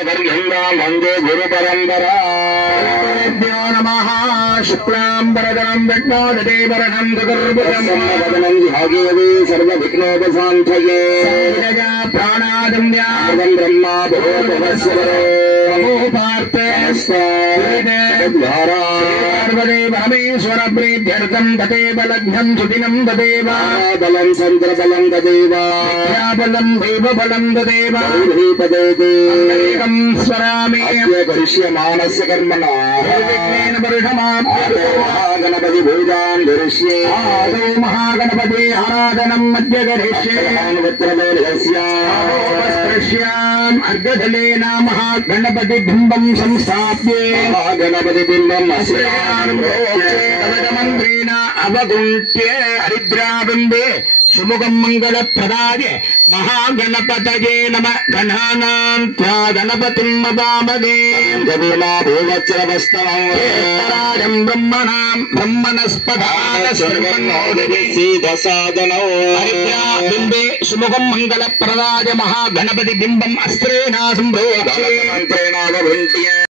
वंदे गुरु परंपरा नमः शुक्लांबरधरं विष्णुदेवरणं दुर्गुणं भागीरथी सर्वविघ्नोपशान्तये प्राणादम्या ब्रह्मा परमेश्वर प्रीत्यर्थं तदेव लग्नं सुदिनं तदेव बलं चन्द्रबलं तदेव बलं देवबलं तदेव स्वरामि करिष्यमाणस्य कर्मणा महागणपति पूजां करिष्ये आदौ महागणपति आराधनं मध्य करिष्ये स्पृश्याम् अर्घजलेन महागणपति बिम्बं संस्थाप्ये महागणपति बिम्बं मंत्रेण अवगुण्ट्य हरिद्राबिम्बे शुभगं मंगलप्रदाय महागणपतये नमः गणानां त्वा गणपतिं मदामहे गविमा भूवच्चरवस्तवं ब्रह्मणां ब्रह्मणस्पदानस्वर्गन्नोदसीदसादनौ हरिद्राबिम्बे शुभगं मंगलप्रदाय महागणपति बिम्बं अस्त्रेण संप्रोक्ष्ये